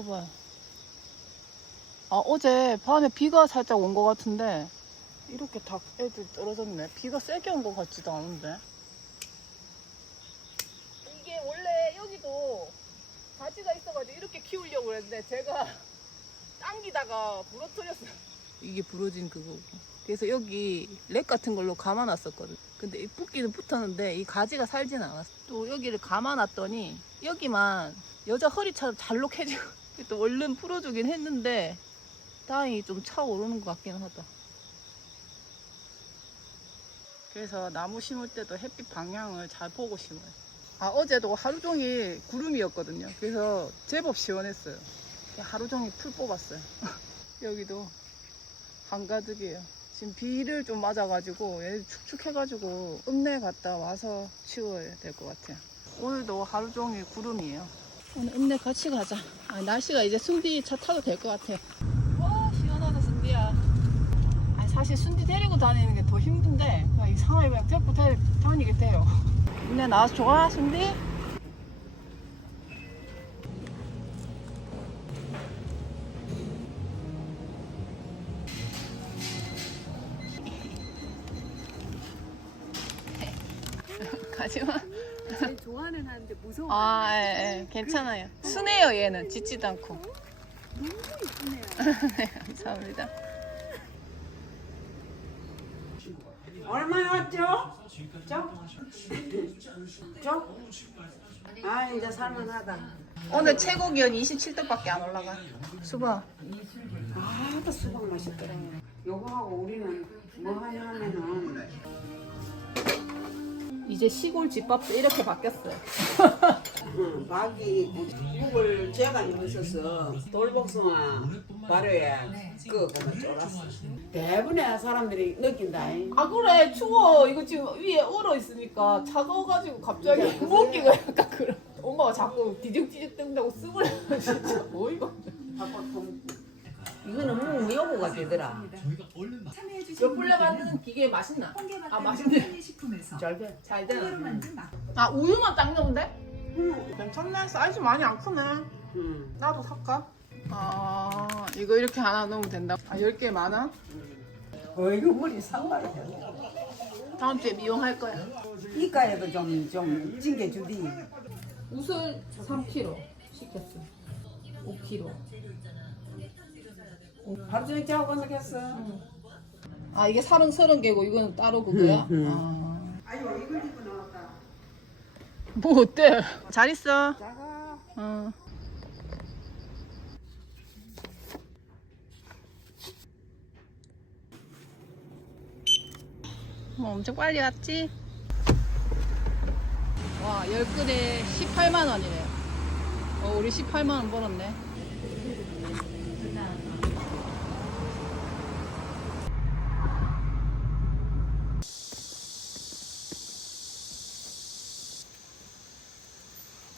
이거 봐요. 아, 어제 밤에 비가 살짝 온 것 같은데 이렇게 다 애들 떨어졌네. 비가 세게 온 것 같지도 않은데. 이게 원래 여기도 가지가 있어가지고 이렇게 키우려고 그랬는데 제가 당기다가 부러뜨렸어요. 이게 부러진 그거고. 그래서 여기 렉 같은 걸로 감아놨었거든. 근데 붙기는 붙었는데 이 가지가 살진 않았어. 또 여기를 감아놨더니 여기만 여자 허리처럼 잘록해지고 또 얼른 풀어주긴 했는데 다행히 좀 차오르는 것 같긴 하다. 그래서 나무 심을 때도 햇빛 방향을 잘 보고 심어요. 아, 어제도 하루 종일 구름이었거든요. 그래서 제법 시원했어요. 하루 종일 풀 뽑았어요. 여기도 한가득이에요. 지금 비를 좀 맞아가지고 얘 축축해가지고 읍내 갔다 와서 치워야 될 것 같아요. 오늘도 하루 종일 구름이에요. 오늘 읍내 같이 가자. 아, 날씨가 이제 순디 차 타도 될 것 같아. 와, 시원하다 순디야. 아니, 사실 순디 데리고 다니는 게 더 힘든데 그냥 이상하게 그냥 데리고 다니게 돼요. 읍내 나와서 좋아 순디? 가지마. 제일 좋아는 하는데 무서워. 아, 예, 괜찮아요. 순해요, 얘는. 짖지도 않고. 너무 이쁘네요. 네, 감사합니다. 얼마나 왔죠? 저? 아 이제 살만하다. 오늘 최고 기온 27도밖에 안 올라가. 수박. 아또 수박 맛있더라. 요거하고 우리는 뭐 하냐 하면은 이제 시골 집밥도 이렇게 바뀌었어요. 박이 묵을 제가 입으셔서 돌복숭아 발효에 끄고 쫄았어. 대부분의 사람들이 느낀다. 아, 그래. 추워. 이거 지금 위에 얼어 있으니까 차가워가지고 갑자기 먹기가 약간 그래. 엄마가 자꾸 뒤적뒤적 뜬다고 쓰고 진짜 어이가. 이거는 무효고가 되더라. 요플레 만드는 기계 맛있나? 아, 맛있네. 잘 돼. 잘 되나? 아, 우유만 딱 넣으면 돼? 괜찮네. 사이즈 많이 안 크네. 나도 살까? 아, 이거 이렇게 하나 넣으면 된다. 아, 10개 많아? 이거 머리 상관이야. 다음 주에 미용할 거야. 이가에도 좀 찡겨주디. 우슬 3kg 시켰어. 5kg. 하루 종일 자고 건너겠어. 아, 이게 30개고 이거는 따로 그거야? 아유 이걸 입고 나왔다. 뭐 어때? 잘 있어. 작아. 어. 뭐 엄청 빨리 왔지? 와, 10근에 18만 원이래요. 우리 18만 원 벌었네.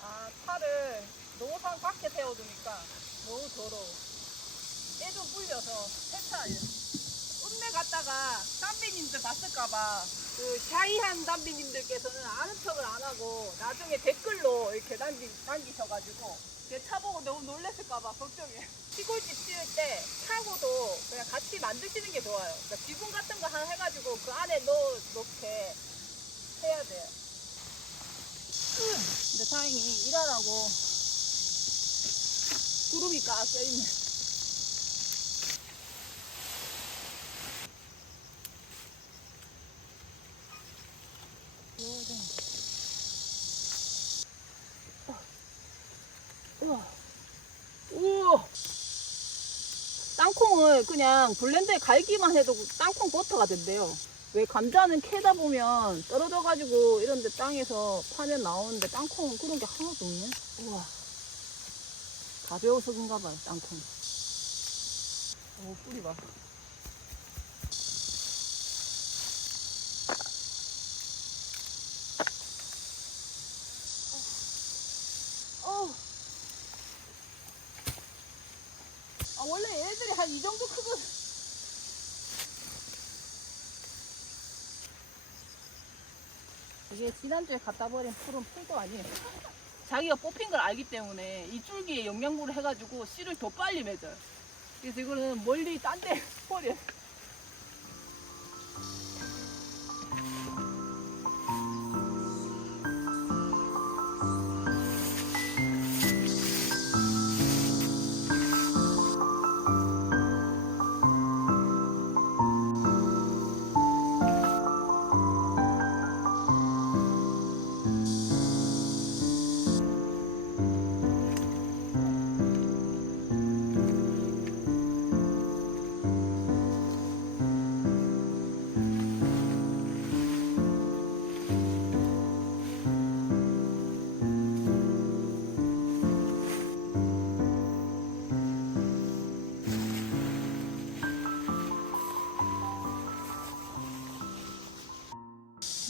아, 차를 노상 밖에 세워두니까 너무 더러워. 때 좀 불려서 세차하려. 읍내 갔다가 담비님들 봤을까봐 그 샤이한 담비님들께서는 아는 척을 안 하고 나중에 댓글로 이렇게 남기셔가지고 제 차 보고 너무 놀랬을까봐 걱정해. 시골집 지을 때 차고도 그냥 같이 만드시는 게 좋아요. 그러니까 지붕 같은 거 하나 해가지고 그 안에 넣게 해야 돼요. 근데 다행히 일하라고 구름이 꽉 껴있네. 우와. 땅콩을 그냥 블렌더에 갈기만 해도 땅콩 버터가 된대요. 왜 감자는 캐다 보면 떨어져가지고 이런데 땅에서 파면 나오는데 땅콩은 그런 게 하나도 없네. 우와. 가벼워서 그런가 봐요, 땅콩. 오, 뿌리 봐. 아, 원래 얘네들이 한 이 정도 크거든. 이게 지난주에 갖다 버린 풀은 풀도 아니에요. 자기가 뽑힌 걸 알기 때문에 이 줄기에 영양분을 해가지고 씨를 더 빨리 맺어요. 그래서 이거는 멀리 딴 데 버려요.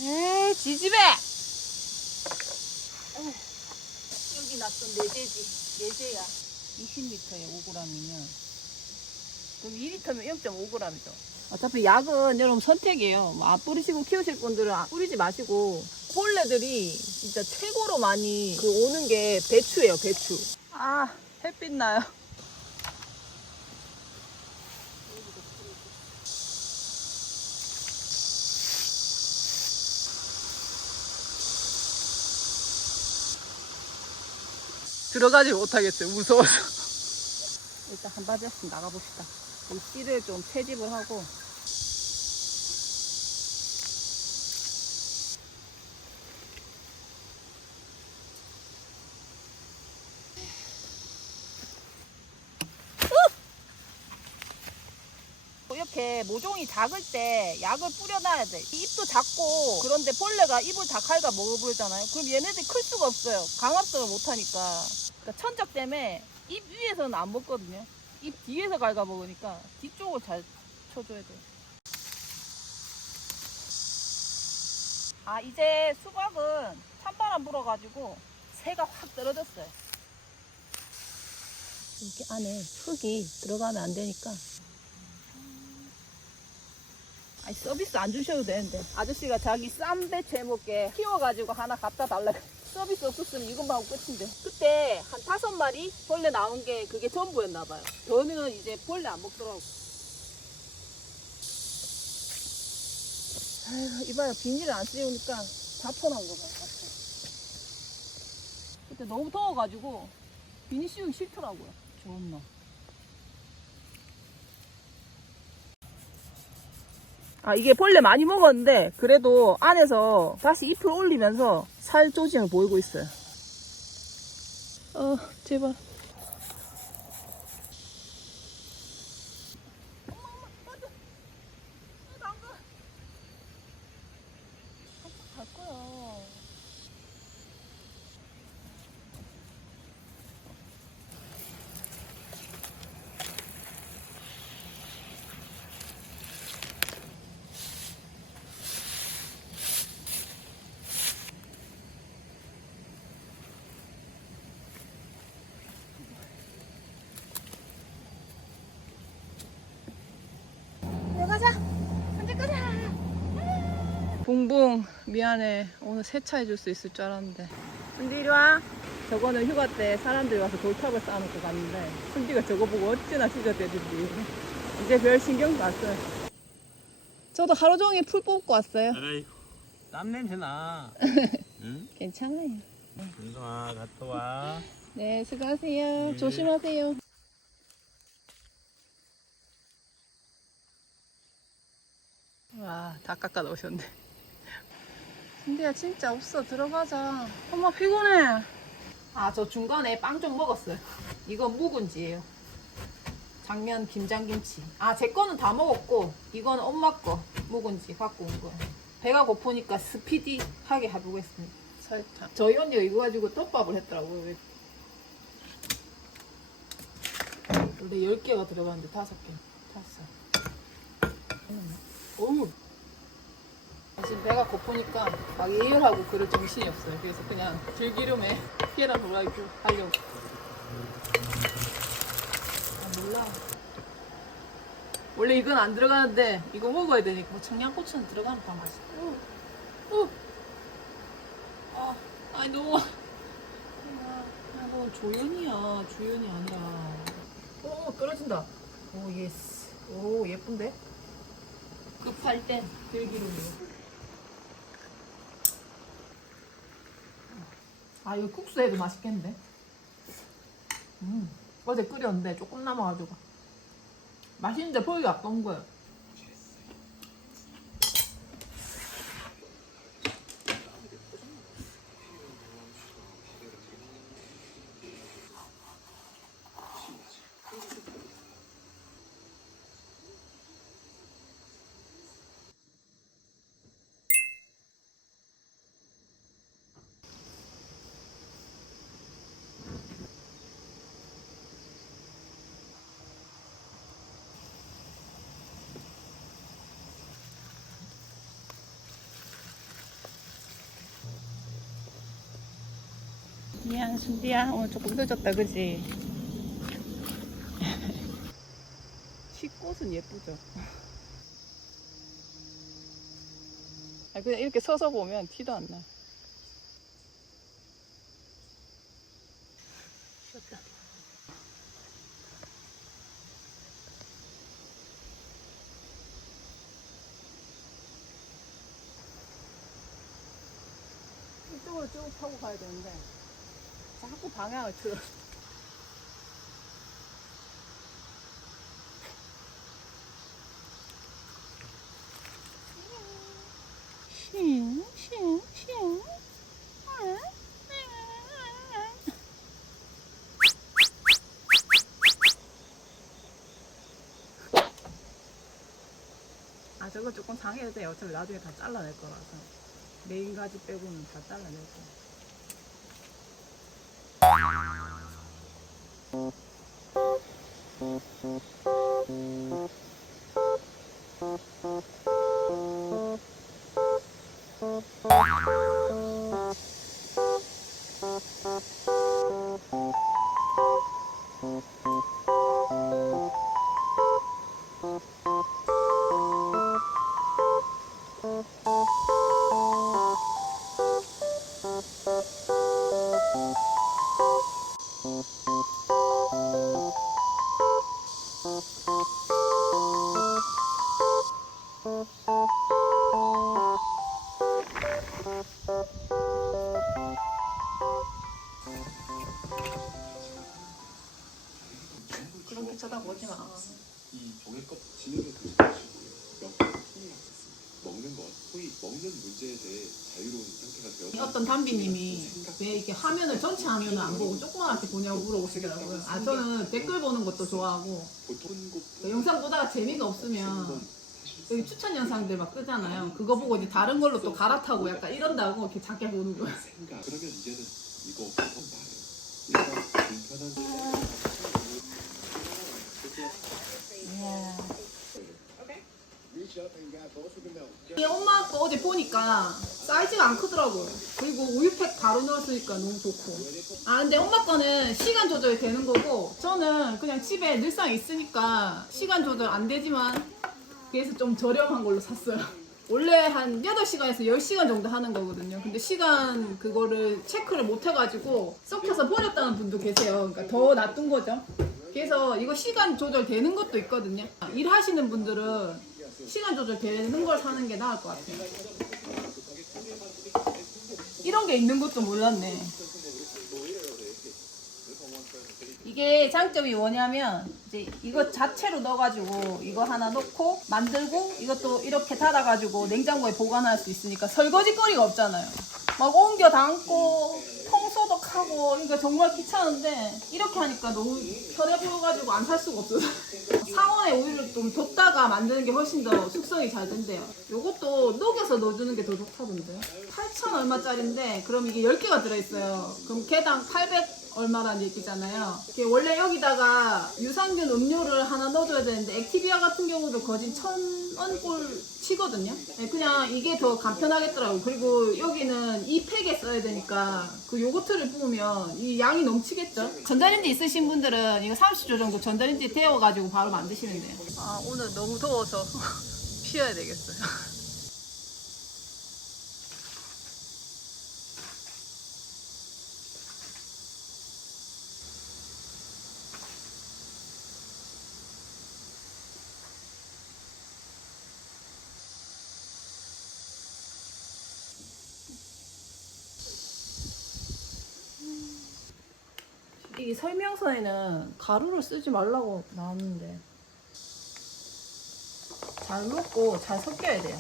에이, 지지배! 여기 놨던 내재지. 내재야. 20리터에 5g이면. 그럼 2리터면 0.5g이죠. 어차피 약은 여러분 선택이에요. 안 뿌리시고 키우실 분들은 뿌리지 마시고. 벌레들이 진짜 최고로 많이 오는 게 배추예요, 배추. 아, 햇빛 나요. 들어가지 못하겠어요. 무서워서. 일단 한 바지씩 나가봅시다. 이 씨를 좀 채집을 하고. 이렇게 모종이 작을 때 약을 뿌려놔야 돼. 이 잎도 작고 그런데 벌레가 잎을 다 갉아 먹어버리잖아요. 그럼 얘네들이 클 수가 없어요. 강압성을 못하니까. 그러니까 천적 때문에 잎 위에서는 안 먹거든요. 잎 뒤에서 갉아 먹으니까 뒤쪽을 잘 쳐줘야 돼요. 아, 이제 수박은 찬바람 불어가지고 새가 확 떨어졌어요. 이렇게 안에 흙이 들어가면 안 되니까. 아니, 서비스 안 주셔도 되는데. 아저씨가 자기 쌈 배추 해먹게 키워가지고 하나 갖다 달라고. 서비스 없었으면 이것만 하고 끝인데. 그때 한 5마리 벌레 나온 게 그게 전부였나봐요. 저는 이제 벌레 안 먹더라고. 아휴, 이봐요. 비닐을 안 씌우니까 다 퍼나온 거 봐요. 그때 너무 더워가지고 비닐 씌우기 싫더라고요. 좋은 놈. 아, 이게 벌레 많이 먹었는데 그래도 안에서 다시 잎을 올리면서 살 조짐을 보이고 있어요. 제발. 엄마, 맞아. 당근. 갈 거야. 붕붕 미안해. 오늘 세차해줄 수 있을 줄 알았는데. 순디 이리 와. 저거는 휴가 때 사람들이 와서 돌탑을 쌓아놓고 갔는데 순디가 저거 보고 어찌나 찢어대는지 이제 별 신경도 안 써요. 저도 하루 종일 풀 뽑고 왔어요. 아이고, 땀 냄새 나. 응? 괜찮아요. 은동아, 갔다 와. 네, 수고하세요. 네. 조심하세요. 와, 다 깎아 놓으셨네. 근데야 진짜 없어. 들어가자. 엄마 피곤해. 아, 저 중간에 빵 좀 먹었어요. 이건 묵은지예요. 장면 김장김치. 아, 제 거는 다 먹었고 이건 엄마 거 묵은지 갖고 온 거예요. 배가 고프니까 스피디하게 해보겠습니다. 살짝. 저희 언니가 이거 가지고 떡밥을 했더라고요. 원래 10개가 들어가는데 5개 탔어. 어우. 지금 배가 고프니까 막 예열하고 그럴 정신이 없어요. 그래서 그냥 들기름에 계란 후라이드 하려고. 아, 몰라. 원래 이건 안 들어가는데 이거 먹어야 되니까. 뭐 청양고추는 들어가는 다 맛있어. 아니 너무 조연이야. 주연이 아니라. 오, 떨어진다. 오, 예스. 오, 예쁜데? 급할 땐 들기름으로. 아, 이거 국수 해도 맛있겠는데? 어제 끓였는데 조금 남아가지고. 맛있는데 보기가 아까운 거예요. 미안, 순디야. 오늘 조금 늦었다, 그지? 식꽃은 예쁘죠? 아, 그냥 이렇게 서서 보면 티도 안 나. 이쪽으로 쭉 타고 가야 되는데 자꾸 방향을 틀어. 싱. 아, 저거 조금 상해야 돼. 어차피 나중에 다 잘라낼 거라서. 메인 가지 빼고는 다 잘라낼 거. 그렇게 쳐다보지 마. 이 종이컵 진행을 드시고 먹는 것, 소위 먹는 문제에 대해 자유로운 상태가 되어 어떤 담비님이 왜 이렇게 화면을 전체 화면을 안 보고 조그맣게 보냐고 물어보시더라고요. 아, 저는 댓글 보는 것도 좋아하고 보통 영상 보다가 재미가 없으면 여기 추천 영상들 막 뜨잖아요. 그거 보고 이제 다른 걸로 또 갈아타고 약간 이런다고 이렇게 작게 보는 거예요. 생각. 그러면 이제는 이거 보통 말해요. 일단 불편한 이 엄마 거 어제 보니까 사이즈가 안 크더라고요. 그리고 우유팩 바로 넣었으니까 너무 좋고. 아, 근데 엄마 거는 시간 조절이 되는 거고 저는 그냥 집에 늘상 있으니까 시간 조절 안 되지만 그래서 좀 저렴한 걸로 샀어요. 원래 한 8시간에서 10시간 정도 하는 거거든요. 근데 시간 그거를 체크를 못 해가지고 썩혀서 버렸다는 분도 계세요. 그러니까 더 놔둔 거죠. 그래서 이거 시간 조절 되는 것도 있거든요. 일하시는 분들은 시간 조절 되는 걸 사는 게 나을 것 같아요. 이런 게 있는 것도 몰랐네. 이게 장점이 뭐냐면 이제 이거 자체로 넣어가지고 이거 하나 넣고 만들고 이것도 이렇게 닫아가지고 냉장고에 보관할 수 있으니까 설거지 거리가 없잖아요. 막 옮겨 담고 청소덕하고 그러니까 정말 귀찮은데 이렇게 하니까 너무 편해 보여가지고 안 살 수가 없어서 상온에 우유를 좀 뒀다가 만드는 게 훨씬 더 숙성이 잘 된대요. 요것도 녹여서 넣어주는 게 더 좋다던데요. 8,000 얼마짜리인데 그럼 이게 10개가 들어있어요. 그럼 개당 800 얼마란 얘기잖아요. 이게 원래 여기다가 유산균 음료를 하나 넣어줘야 되는데 액티비아 같은 경우도 거진 1,000원꼴 치거든요. 네, 그냥 이게 더 간편하겠더라고요. 그리고 여기는 이 팩에 써야 되니까 그 요거트를 부으면 이 양이 넘치겠죠. 전자레인지 있으신 분들은 이거 30초 정도 전자레인지에 데워가지고 바로 만드시면 돼요. 아, 오늘 너무 더워서 쉬어야 되겠어요. 이 설명서에는 가루를 쓰지 말라고 나왔는데 잘 먹고 잘 섞여야 돼요.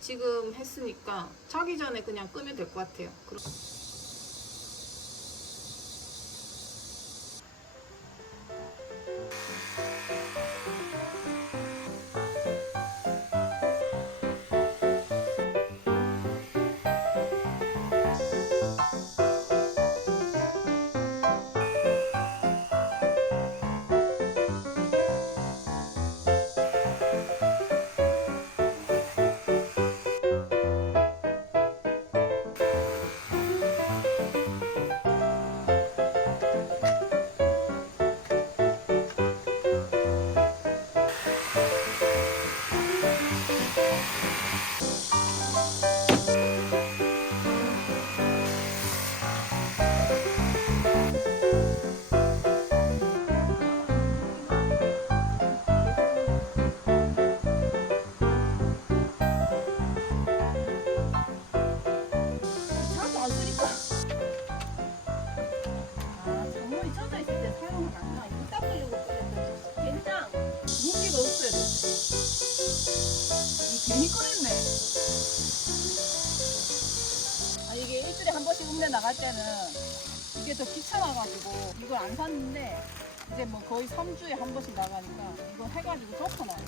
지금 했으니까 자기 전에 그냥 끄면 될 것 같아요. 자주 안 쓰니까. 아, 작물이 젖어 있을 때 사용을 안 나. 이거 닦으려고 끓였는데 된장 물기가 없어야 돼. 괜히 꺼냈네. 아, 이게 일주일에 한 번씩 읍내 나갈 때는 이게 더 귀찮아가지고 이걸 안 샀는데 이제 뭐 거의 3주에 한 번씩 나가니까 이거 해가지고 덮어놔요.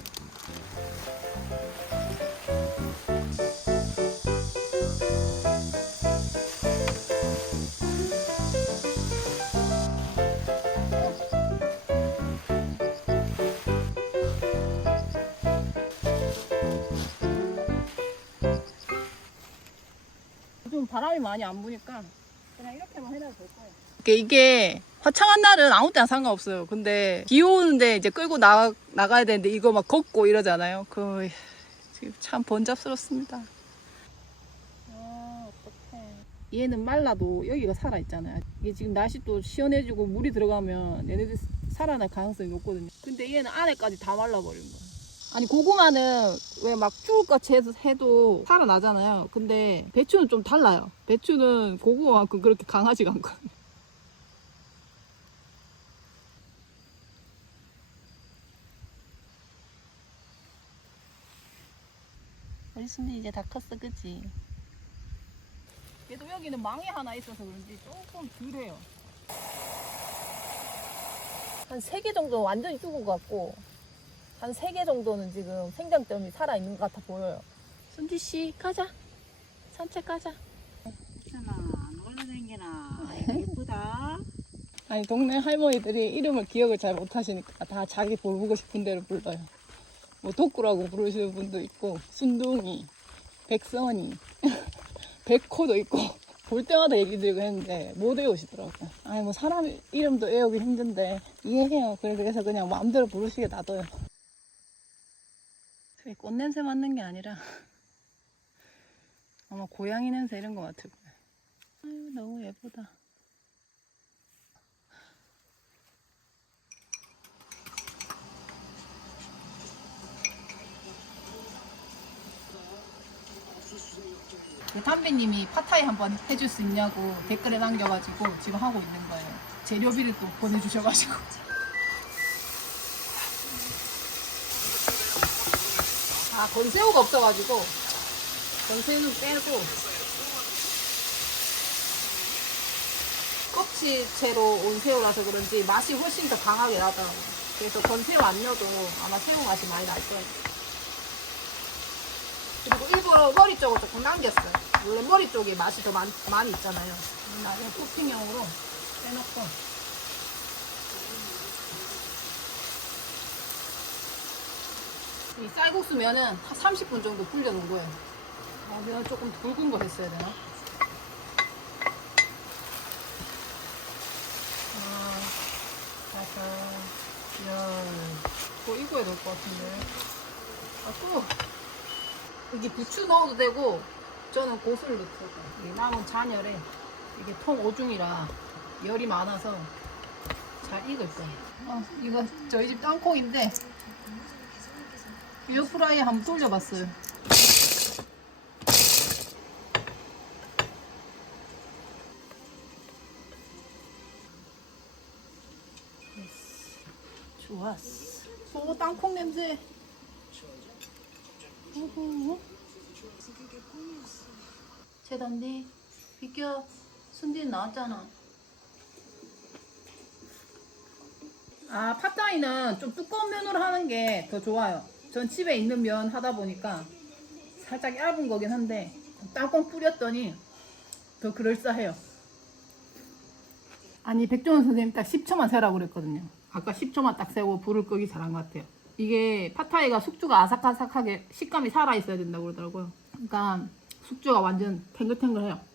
요즘 바람이 많이 안 부니까 그냥 이렇게만 해놔도 될 거예요. 이게 화창한 날은 아무 때나 상관없어요. 근데 비 오는데 이제 끌고 나가야 되는데 이거 막 걷고 이러잖아요. 지금 참 번잡스럽습니다. 아, 어떡해. 얘는 말라도 여기가 살아있잖아요. 이게 지금 날씨 또 시원해지고 물이 들어가면 얘네들 살아날 가능성이 높거든요. 근데 얘는 안에까지 다 말라버린 거예요. 아니 고구마는 왜 막 죽을 것 같이 해도 살아나잖아요. 근데 배추는 좀 달라요. 배추는 고구마만큼 그렇게 강하지가 않거든요. 우리 순이 이제 다 컸어, 그치? 그래도 여기는 망이 하나 있어서 그런지 조금 덜해요. 한 3개 정도 완전히 죽은 것 같고 한 3개 정도는 지금 생장점이 살아있는 것 같아 보여요. 순지씨 가자. 산책 가자. 괜찮아. 놀러 다니나. 예쁘다. 아니 동네 할머니들이 이름을 기억을 잘 못하시니까 다 자기 부르고 싶은 대로 불러요. 뭐 덕구라고 부르시는 분도 있고 순둥이, 백선이, 백호도 있고 볼 때마다 얘기 드리고 했는데 못 외우시더라고요. 아니 뭐 사람 이름도 외우기 힘든데 이해해요. 그래서 그냥 마음대로 부르시게 놔둬요. 꽃 냄새 맡는 게 아니라 아마 고양이 냄새 이런 거 같을 거예요. 아유 너무 예쁘다. 담배님이 팟타이 한번 해줄 수 있냐고 댓글에 남겨가지고 지금 하고 있는 거예요. 재료비를 또 보내주셔가지고. 아 건새우가 없어가지고 건새우는 빼고 껍질채로 온 새우라서 그런지 맛이 훨씬 더 강하게 나더라고요. 그래서 건새우 안 넣어도 아마 새우 맛이 많이 날 거예요. 그리고 일부러 머리 쪽을 조금 남겼어요. 원래 머리 쪽에 맛이 더 많이 있잖아요. 나중에 토핑용으로 빼놓고. 이 쌀국수 면은 한 30분 정도 불려놓은 거예요. 면 조금 굵은 거 했어야 되나? 익어야 될 것 같은데. 또 여기 부추 넣어도 되고 저는 고수를 넣고 이 남은 잔열에 이게 통 오중이라 열이 많아서 잘 익을 거예요. 이거 저희 집 땅콩인데 에어프라이어 한번 돌려봤어요. 좋았어. 오, 땅콩 냄새. 재단디 비켜. 순디는 나왔잖아. 아, 팟타이는 좀 두꺼운 면으로 하는 게 더 좋아요. 전 집에 있는 면 하다 보니까 살짝 얇은 거긴 한데 땅콩 뿌렸더니 더 그럴싸해요. 아니, 백종원 선생님 딱 10초만 세라고 그랬거든요. 아까 10초만 딱 세고 불을 끄기 잘한 것 같아요. 이게 팟타이가 숙주가 아삭아삭하게 식감이 살아있어야 된다고 그러더라고요. 그러니까 숙주가 완전 탱글탱글해요.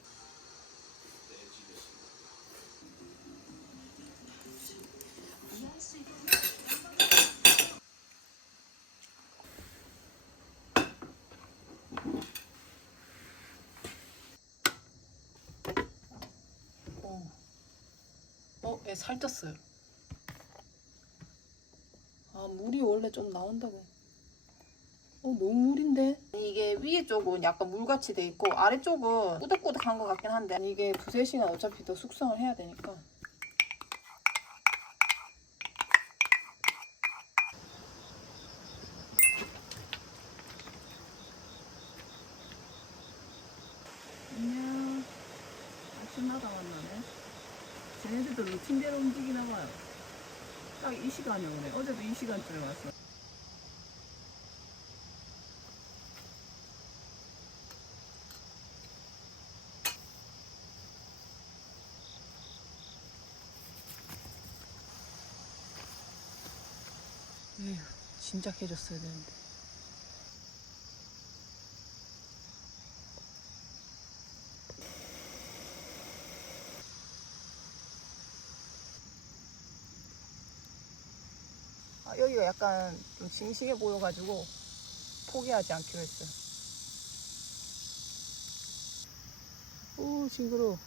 얘 살쪘어요. 아, 물이 원래 좀 나온다고. 너무 물인데? 이게 위에 쪽은 약간 물같이 돼 있고 아래쪽은 꾸덕꾸덕한 것 같긴 한데 이게 2-3시간 어차피 더 숙성을 해야 되니까. 안녕. 아침마다 만나네. 쟤네들도 루틴대로 움직이나 봐요. 딱 이 시간에 오네. 어제도 이 시간쯤에 왔어. 에휴, 진작 해줬어야 되는데. 여기가 약간 좀 싱싱해 보여가지고 포기하지 않기로 했어요. 오, 징그러워.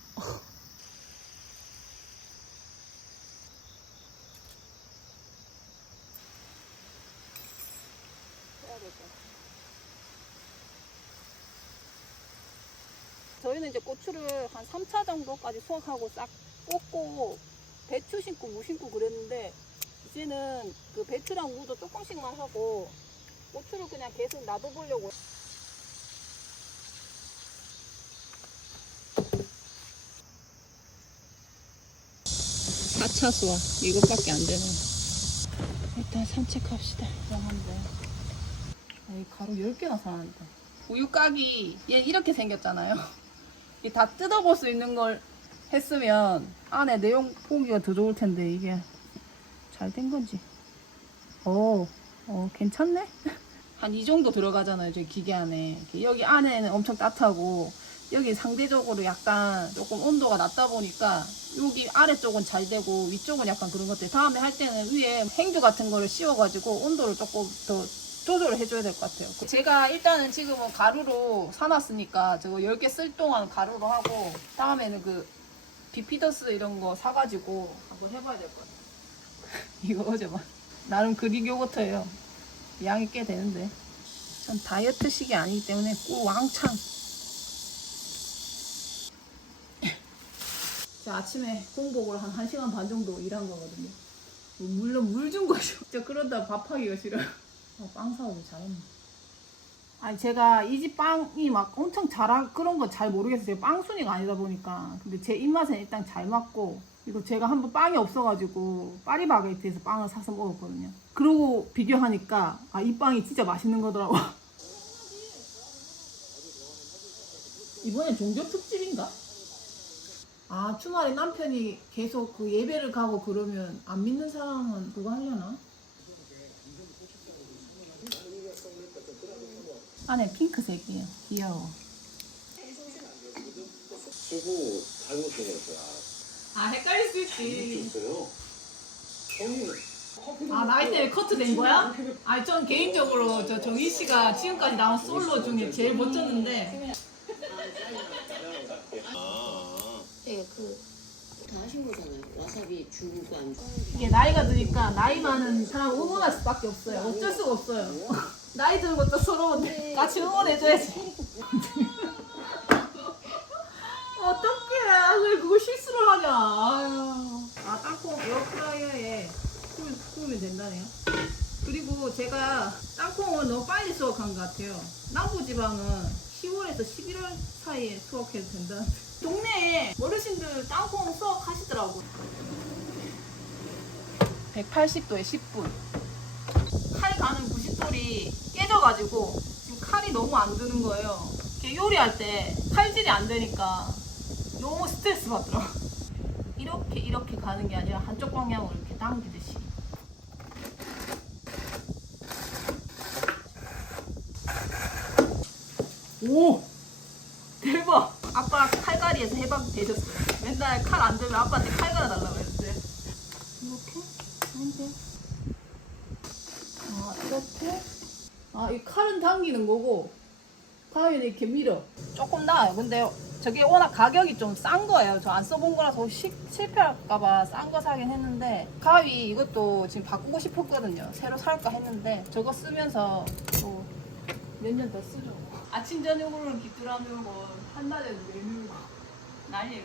저희는 이제 고추를 한 3차 정도까지 수확하고 싹 꽂고 배추 심고 무 심고 그랬는데 이제는 그 배추랑 무도 조금씩만 하고 고추를 그냥 계속 놔둬보려고. 사차 수확 이것밖에 안 되네. 일단 산책합시다. 한번. 이 가루 10개나 사놨는데. 우유 까기 얘 이렇게 생겼잖아요. 이 다 뜯어볼 수 있는 걸 했으면 안에 내용 보기가 더 좋을 텐데 이게 잘 된 건지. 괜찮네? 한 이 정도 들어가잖아요, 저기 기계 안에. 여기 안에는 엄청 따뜻하고, 여기 상대적으로 약간 조금 온도가 낮다 보니까, 여기 아래쪽은 잘 되고, 위쪽은 약간 그런 것들. 다음에 할 때는 위에 행주 같은 거를 씌워가지고, 온도를 조금 더 조절을 해줘야 될 것 같아요. 제가 일단은 지금은 가루로 사놨으니까, 저거 10개 쓸 동안 가루로 하고, 다음에는 그, 비피더스 이런 거 사가지고, 한번 해봐야 될 것 같아요. 이거 어제 봐. 나름 그릭 요거트예요. 양이 꽤 되는데. 전 다이어트식이 아니기 때문에 꿀 왕창. 제가 아침에 공복을 한 1시간 반 정도 일한 거거든요. 물론 물 준 거죠. 진짜 그러다 밥하기가 싫어요. 빵 사오길 잘했네. 아니, 제가 이 집 빵이 막 엄청 그런 거 잘 모르겠어요. 제가 빵순이가 아니다 보니까. 근데 제 입맛에 일단 잘 맞고, 이거 제가 한번 빵이 없어가지고 파리바게트에서 빵을 사서 먹었거든요. 그러고 비교하니까 이 빵이 진짜 맛있는 거더라고. 이번엔 종교 특집인가? 주말에 남편이 계속 그 예배를 가고 그러면 안 믿는 사람은 그거 하려나? 안에 핑크색이에요. 귀여워. 쓰고 잘못 생겼어요. 헷갈릴 수 있지. 있어요. 형님. 나이 때문에 커트된 거야? 전 개인적으로 저 정희 씨가 지금까지 나온 솔로 중에 제일 멋졌는데. 다 하신 거잖아요. 와사비 주고 안 주고. 이게 나이가 드니까 나이 많은 사람 응원할 수밖에 없어요. 어쩔 수가 없어요. 나이 드는 것도 서러운데 같이 응원해줘야지. 어떡해. 왜 그거 실수를 하냐. 아유. 땅콩 에어프라이어에 쿨 놔두면 된다네요. 그리고 제가 땅콩을 너무 빨리 수확한 것 같아요. 남부지방은 10월에서 11월 사이에 수확해도 된다. 동네에 어르신들 땅콩 수확하시더라고. 180도에 10분. 칼 가는 부싯돌이 깨져가지고 지금 칼이 너무 안 드는 거예요. 이렇게 요리할 때 칼질이 안 되니까 너무 스트레스 받더라고. 이렇게 가는 게 아니라 한쪽 방향으로 이렇게 당기듯이. 오! 대박! 아빠 칼갈이에서 해방되셨어요. 맨날 칼 안 들면 아빠한테 칼 갈아달라고 했는데. 이렇게? 아닌데? 아, 이렇게? 아, 이 칼은 당기는 거고, 가위는 이렇게 밀어. 조금 나아요. 근데 저게 워낙 가격이 좀 싼 거예요. 저 안 써본 거라서 실패할까봐 싼 거 사긴 했는데, 가위 이것도 지금 바꾸고 싶었거든요. 새로 살까 했는데, 저거 쓰면서 또 몇 년 더 쓰죠. 아침, 저녁으로는 귀뚜라미고, 한 달에는 메밀고, 난리예요.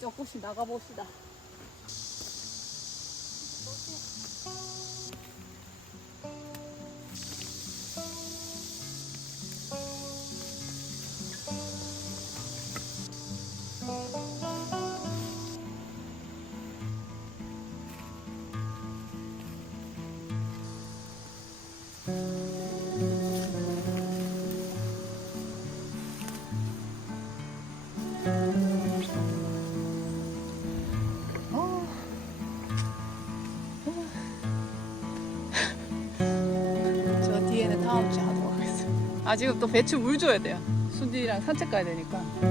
조금씩 나가봅시다. 저 뒤에는 다음 주에 하도록 하겠습니다. 아 지금 또 배추 물 줘야 돼요. 순디랑 산책 가야 되니까.